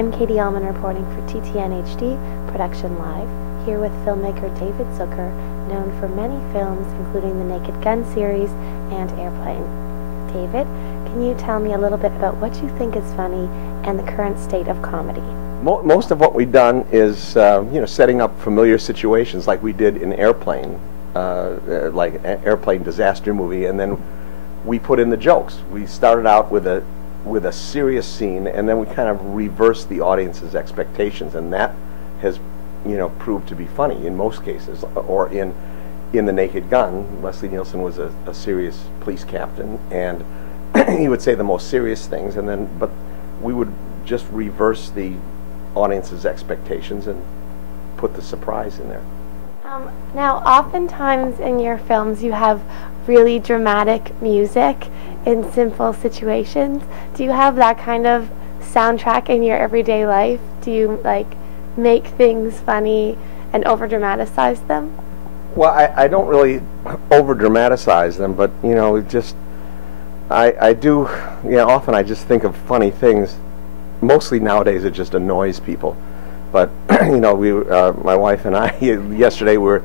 I'm Katie Allman reporting for TTN-HD Production Live, here with filmmaker David Zucker, known for many films including the Naked Gun series and Airplane. David, can you tell me a little bit about what you think is funny and the current state of comedy? Most of what we've done is setting up familiar situations like we did in Airplane, like an airplane disaster movie, and then we put in the jokes. We started out with a serious scene, and then we kind of reversed the audience's expectations, and that has proved to be funny in most cases. Or in the Naked Gun, Leslie Nielsen was a serious police captain, and he would say the most serious things, but we would just reverse the audience's expectations and put the surprise in there. Now, oftentimes in your films you have really dramatic music in simple situations. Do you have that kind of soundtrack in your everyday life? Do you make things funny and over-dramatize them? Well, I don't really over-dramatize them, but I do. Often I just think of funny things. Mostly nowadays it just annoys people. But my wife and I yesterday we were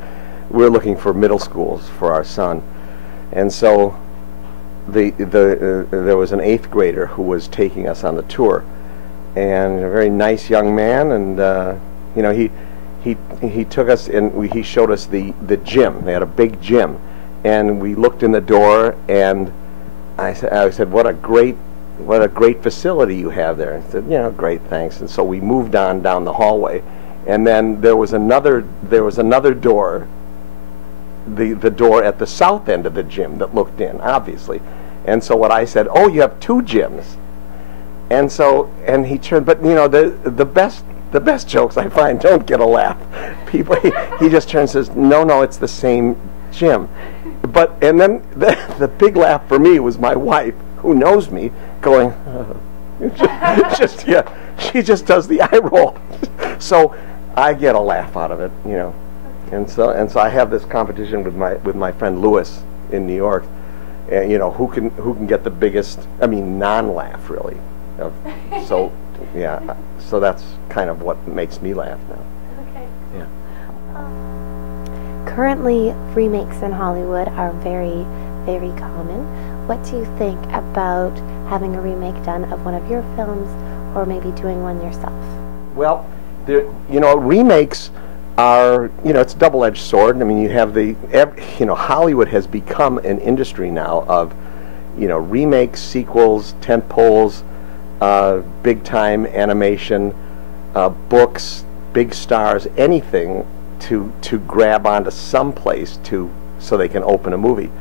looking for middle schools for our son, and so there was an 8th grader who was taking us on the tour, and a very nice young man, and he took us and he showed us the gym. They had a big gym, and we looked in the door, and I said, what a great facility you have there. I said, great, thanks. And so we moved on down the hallway, and then there was another door, the door at the south end of the gym that looked in, obviously. And so what I said, oh, you have 2 gyms. And he turned, but the best jokes I find don't get a laugh. People, he just turns and says, no, it's the same gym. And then the big laugh for me was my wife, who knows me, going, she just does the eye roll. So I get a laugh out of it, and so I have this competition with my friend Lewis in New York, who can get the biggest, non-laugh really. So that's kind of what makes me laugh now. Okay. Yeah. Currently, remakes in Hollywood are very, very common. What do you think about having a remake done of one of your films, or maybe doing one yourself? Well, remakes are, it's a double-edged sword. You have Hollywood has become an industry now of, remakes, sequels, tentpoles, big-time animation, books, big stars, anything to grab onto some place so they can open a movie.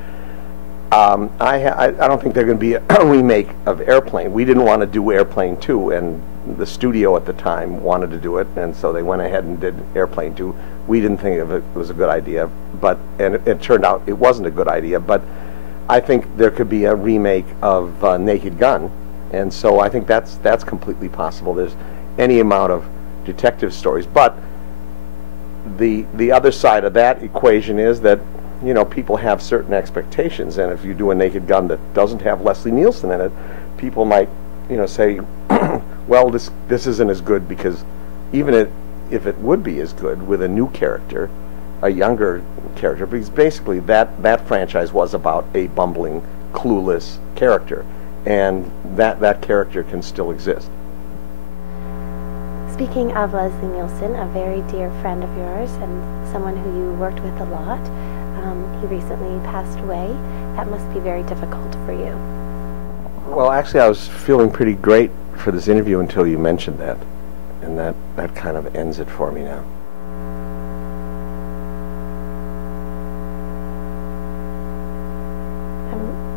I don't think they're going to be a remake of Airplane. We didn't want to do Airplane 2, and the studio at the time wanted to do it, and so they went ahead and did Airplane 2. We didn't think it was a good idea, and it turned out it wasn't a good idea, but I think there could be a remake of Naked Gun, and so I think that's completely possible. There's any amount of detective stories, but the other side of that equation is that people have certain expectations, and if you do a Naked Gun that doesn't have Leslie Nielsen in it, people might, say, well, this isn't as good, because even if it would be as good with a new character, a younger character, because basically that franchise was about a bumbling, clueless character, and that character can still exist. Speaking of Leslie Nielsen, a very dear friend of yours and someone who you worked with a lot, he recently passed away. That must be very difficult for you. Well, actually, I was feeling pretty great for this interview until you mentioned that, and that kind of ends it for me now.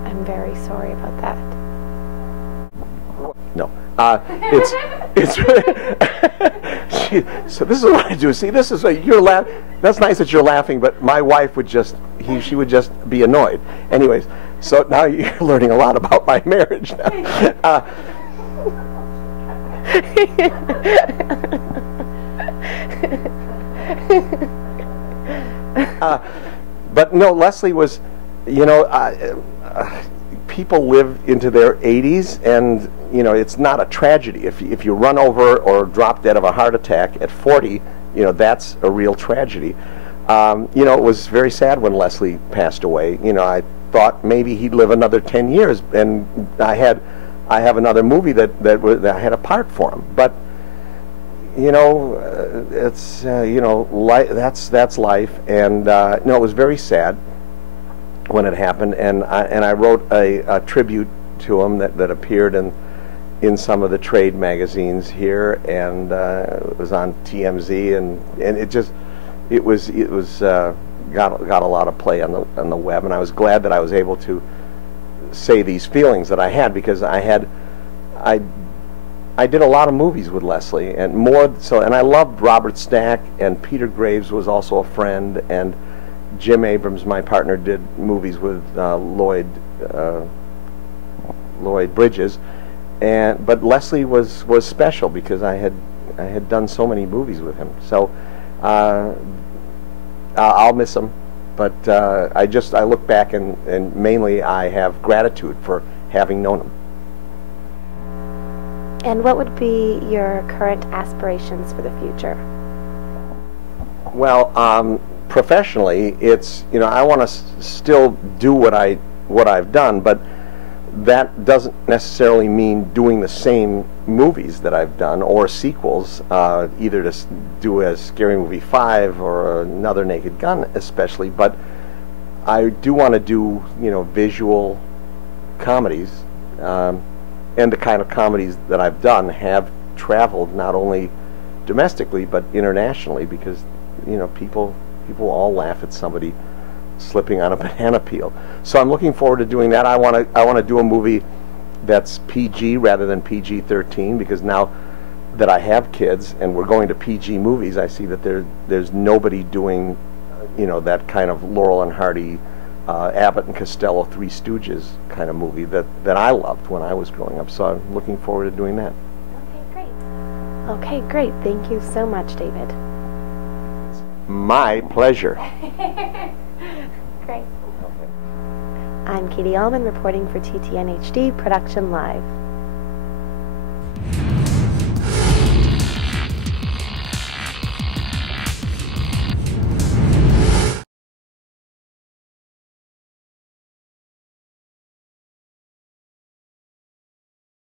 I'm very sorry about that. No, it's so this is what I do. See, this is you're laughing. That's nice that you're laughing, but my wife would she would just be annoyed. Anyways, so now you're learning a lot about my marriage now. But no, Leslie was, people live into their 80s, and you know, it's not a tragedy. If you run over or drop dead of a heart attack at 40, you know, that's a real tragedy. You know, it was very sad when Leslie passed away. You know, I thought maybe he'd live another 10 years, and I have another movie that I had a part for him. But you know, it's you know, that's life, and no, it was very sad when it happened, and I wrote a tribute to him that appeared in some of the trade magazines here, and it was on TMZ, and it was got a lot of play on the web, and I was glad that I was able to say these feelings that I had, because I did a lot of movies with Leslie, and I loved Robert Stack, and Peter Graves was also a friend, and Jim Abrams, my partner, did movies with Lloyd Bridges, but Leslie was special because I had done so many movies with him. So I'll miss him, but I look back and mainly I have gratitude for having known him. And what would be your current aspirations for the future? Well, professionally, it's, you know, I want to still do what I've done, but that doesn't necessarily mean doing the same movies that I've done or sequels, either to do a Scary Movie 5 or another Naked Gun especially, but I do want to do, you know, visual comedies, and the kind of comedies that I've done have traveled not only domestically but internationally, because, you know, people all laugh at somebody slipping on a banana peel. So I'm looking forward to doing that. I want to do a movie that's PG rather than PG-13, because now that I have kids and we're going to PG movies, I see that there's nobody doing, you know, that kind of Laurel and Hardy, Abbott and Costello, Three Stooges kind of movie that I loved when I was growing up. So I'm looking forward to doing that. Okay, great. Okay, great. Thank you so much, David. My pleasure. Great. I'm Katie Allman reporting for TTN-HD Production Live.